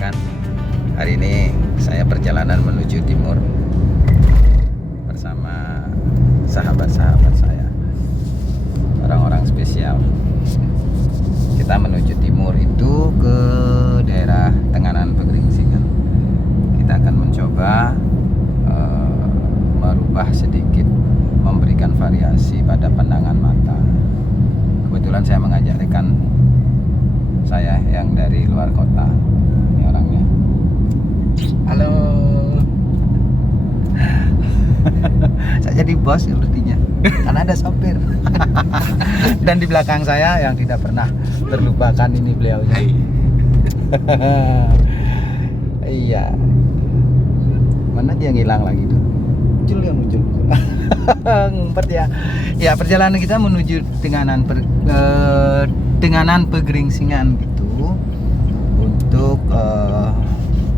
perkenalkan, hari ini saya perjalanan menuju timur bersama sahabat-sahabat saya, orang-orang spesial. Kita menuju timur itu ke daerah Tenganan Pegeringsingan. Kita akan mencoba merubah sedikit, memberikan variasi pada pandangan mata. Kebetulan saya mengajak rekan saya yang dari luar kota. Ini orangnya. Halo. Saya jadi bos sepertinya karena ada sopir. Dan di belakang saya yang tidak pernah terlupakan ini beliaunya. Iya. Mana dia ngilang lagi tuh? Muncul. Ngumpet ya. Ya, perjalanan kita menuju Tenganan Pegeringsingan gitu untuk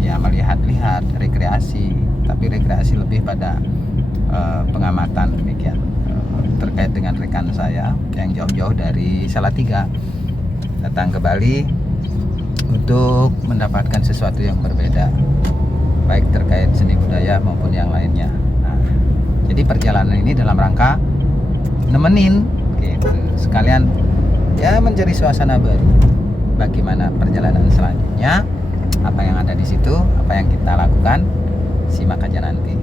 ya melihat-lihat, rekreasi, tapi rekreasi lebih pada pengamatan demikian terkait dengan rekan saya yang jauh-jauh dari Salatiga datang ke Bali untuk mendapatkan sesuatu yang berbeda, baik terkait seni budaya maupun yang lainnya. Nah, jadi perjalanan ini dalam rangka nemenin gitu, sekalian ya mencari suasana baru. Bagaimana perjalanan selanjutnya, apa yang ada di situ, apa yang kita lakukan, simak aja nanti.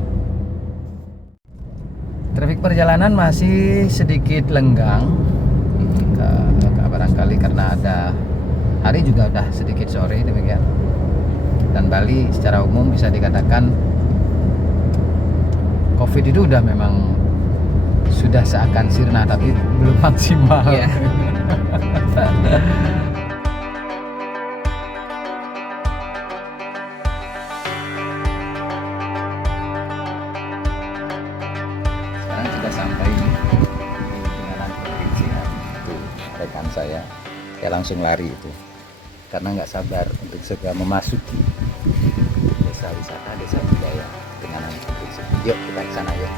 Trafik perjalanan masih sedikit lenggang, barangkali karena ada hari juga udah sedikit sore demikian. Dan Bali secara umum bisa dikatakan COVID itu udah memang sudah seakan sirna tapi belum maksimal. Iya. Sekarang sudah sampai di Tenganan Pegeringsingan. Itu rekan saya, ya langsung lari itu karena nggak sabar untuk segera memasuki desa wisata, desa budaya Tenganan Pegeringsingan. Yuk kita ke sana yuk.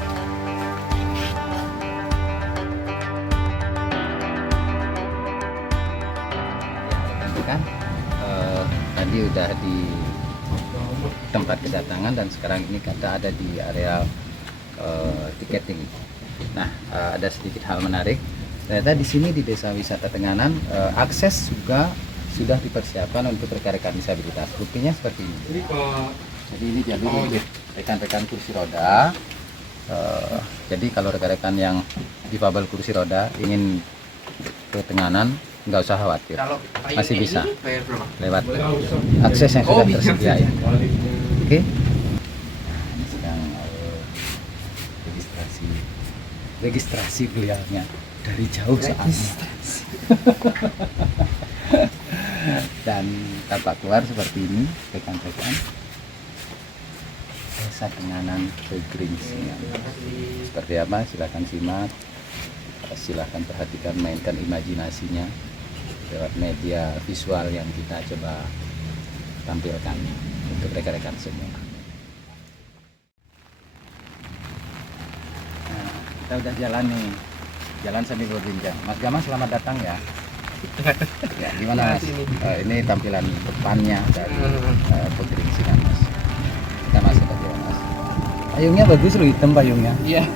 Kan tadi udah di tempat kedatangan dan sekarang ini kita ada di area tiketing. Nah, ada sedikit hal menarik. Ternyata di sini di Desa Wisata Tenganan akses juga sudah dipersiapkan untuk rekan-rekan disabilitas. Buktinya seperti ini. Jadi ini jalur rekan-rekan kursi roda. Jadi kalau rekan-rekan yang difabel kursi roda ingin ke Tenganan, nggak usah khawatir, masih bisa lewat akses yang sudah tersedia ya. Oke. Nah, ini sedang registrasi beliaunya dari jauh soalnya. Dan tampak keluar seperti ini rekan-rekan. Desa Tenganan Pegeringsingan. Seperti apa? Silahkan simak. Silahkan perhatikan, mainkan imajinasinya lewat media visual yang kita coba tampilkan untuk rekan-rekan semua. Nah, kita udah jalan nih, jalan sambil berbincang. Mas Gamas, selamat datang ya. Ya, gimana Mas? Ini tampilan depannya dari Pegeringsingan Mas. Kita masuk aja Mas. Payungnya bagus loh, hitam payungnya. Iya.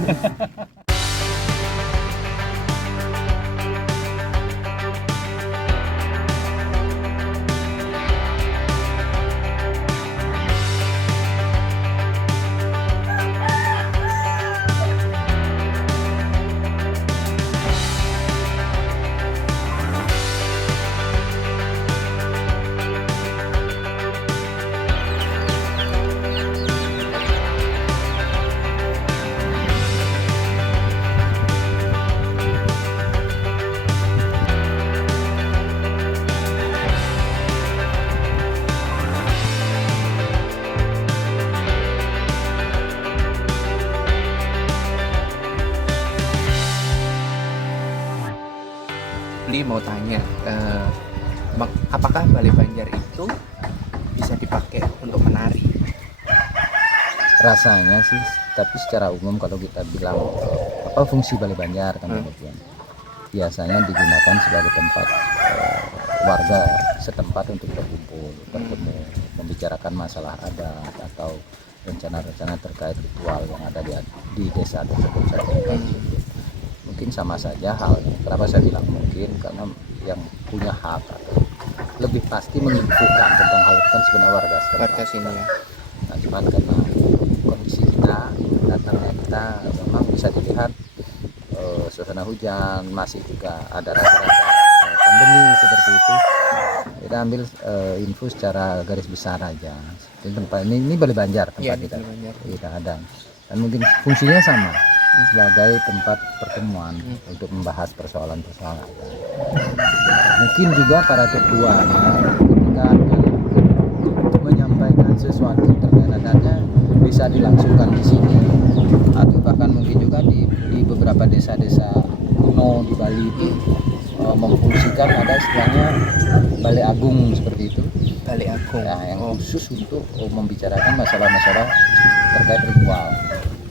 Beli mau tanya, apakah Balai Banjar itu bisa dipakai untuk menari? Rasanya sih, tapi secara umum kalau kita bilang apa fungsi Balai Banjar kan demikian. Biasanya digunakan sebagai tempat warga setempat untuk berkumpul, bertemu, membicarakan masalah adat atau rencana-rencana terkait ritual yang ada di desa tersebut saja. Mungkin sama saja halnya. Kenapa saya bilang mungkin? Karena yang punya hak atau lebih pasti menginfokan tentang hal itu kan sebenarnya warga setempat. Warga sini ya. Nah, cuman karena kondisi kita datangnya kita memang bisa dilihat suasana hujan, masih juga ada rasa-rasa pandemi seperti itu. Kita ambil info secara garis besar aja. Di tempat ini Balai Banjar tempat Iya, kita. Balai Banjar. Kita ada. Dan mungkin fungsinya sama sebagai tempat pertemuan untuk membahas persoalan-persoalan. Mungkin juga para ketuanya ketika akan menyampaikan sesuatu terkait adatnya bisa dilangsungkan di sini atau bahkan mungkin juga di beberapa desa-desa kuno di Bali itu memfungsikan ada istilahnya Balai Agung seperti itu. Balai Agung. Nah, yang khusus untuk membicarakan masalah-masalah terkait ritual.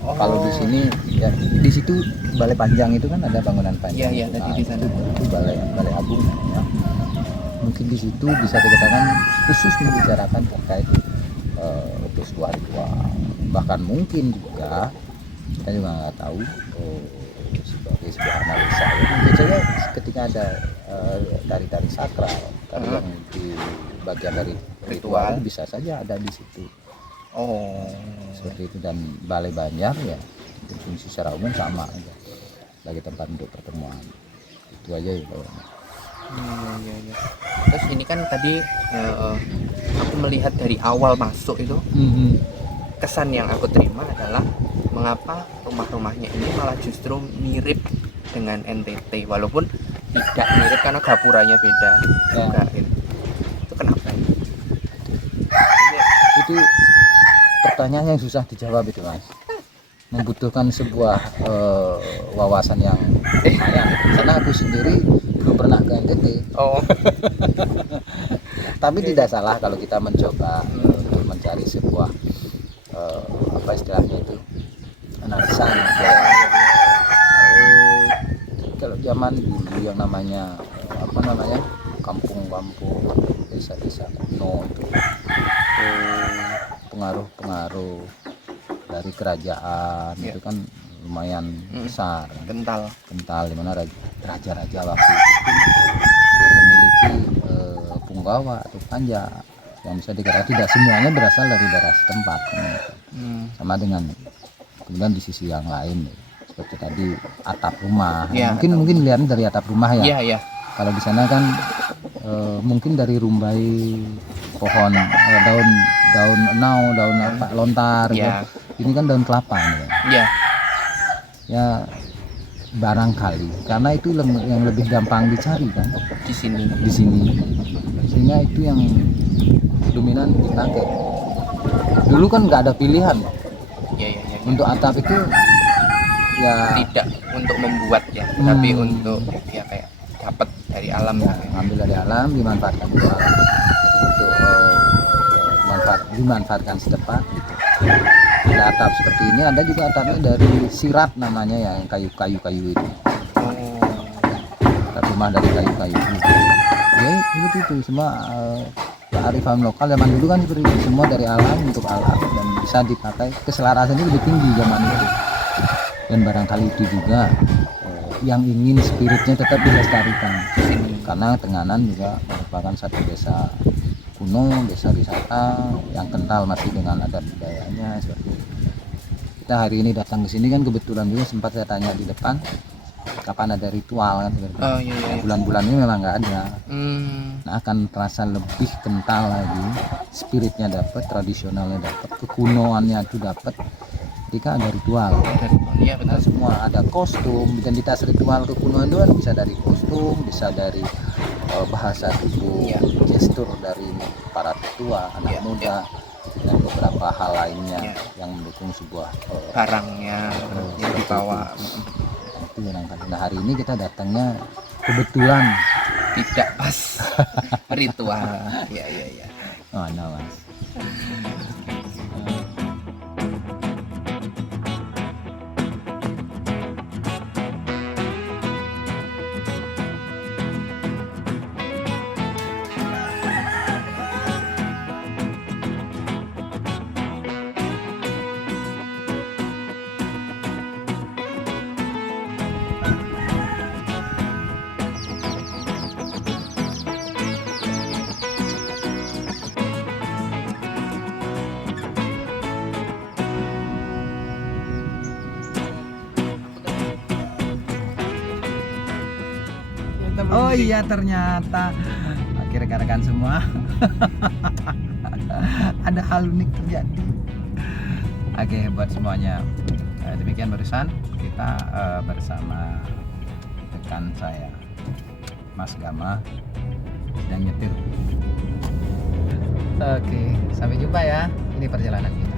Kalau di sini ya di situ Balai Panjang itu kan ada bangunan panjang. Iya, tadi di sana. Itu Balai Agung ya. Mungkin di situ bisa dikatakan khusus membicarakan terkait untuk sebuah ritual. Bahkan mungkin juga kita juga nggak tahu sebagai sebuah analisa ya, mungkin saja ketika ada tari-tari sakral, tari yang di bagian dari ritual bisa saja ada di situ. Seperti itu. Dan Balai Banjar ya fungsi secara umum sama aja sebagai tempat untuk pertemuan. Itu aja ya Pak. Iya. Terus ini kan tadi aku melihat dari awal masuk itu kesan yang aku terima adalah mengapa rumah-rumahnya ini malah justru mirip dengan NTT walaupun tidak mirip karena gapuranya beda juga. Itu kenapa? Itu pertanyaan yang susah dijawab itu Mas, membutuhkan sebuah wawasan yang lumayan karena aku sendiri belum pernah ke NTT. Tapi tidak salah kalau kita mencoba untuk mencari sebuah apa istilahnya itu analisa. Kalau zaman dulu yang namanya kampung-kampung desa-desa kuno itu pengaruh dari kerajaan itu kan lumayan besar, kental di mana raja-raja waktu itu memiliki punggawa atau panja yang bisa dikatakan tidak semuanya berasal dari daerah setempat. Sama dengan kemudian di sisi yang lain seperti tadi atap rumah, mungkin lihat dari atap rumah ya. Kalau di sana kan mungkin dari rumbai pohon daun enau, daun lontar gitu. Ini kan daun kelapa nih. Ya barangkali karena itu yang lebih gampang dicari kan di sini sehingga itu yang dominan dipakai. Dulu kan nggak ada pilihan untuk atap itu ya, tidak untuk membuat ya tapi untuk ya kayak dapat dari alam ya, ngambil dari alam dimanfaatkan untuk dimanfaatkan setepat gitu. Ada atap seperti ini, ada juga atapnya dari sirat namanya ya, yang kayu itu. Atap rumah dari kayu-kayu ya itu semua kearifan lokal zaman dulu kan seperti itu, semua dari alam untuk alam dan bisa dipakai, keselarasannya lebih tinggi zaman itu. Dan barangkali itu juga yang ingin spiritnya tetap dilestarikan karena Tenganan juga merupakan satu desa kuno, desa wisata yang kental masih dengan adat budayanya seperti itu. Kita hari ini datang ke sini kan kebetulan juga sempat saya tanya di depan kapan ada ritual kan, bulan-bulan ini memang nggak ada. Nah akan terasa lebih kental lagi, spiritnya dapat, tradisionalnya dapat, kekunoannya itu dapat ketika ada ritual. Nah, semua ada kostum, identitas ritual kekunoan itu kan bisa dari kostum, bisa dari bahasa tubuh, gestur dari para tetua, anak muda, dan beberapa hal lainnya yang mendukung sebuah barangnya yang dibawa. Itu barangkali. Nah hari ini kita datangnya kebetulan tidak pas ritual. Ya. Mana Mas? Oh iya ternyata. Oke rekan-rekan semua. Ada hal unik terjadi. Oke buat semuanya. Demikian barusan kita bersama rekan saya Mas Gama sedang nyetir. Oke, sampai jumpa ya. Ini perjalanan kita.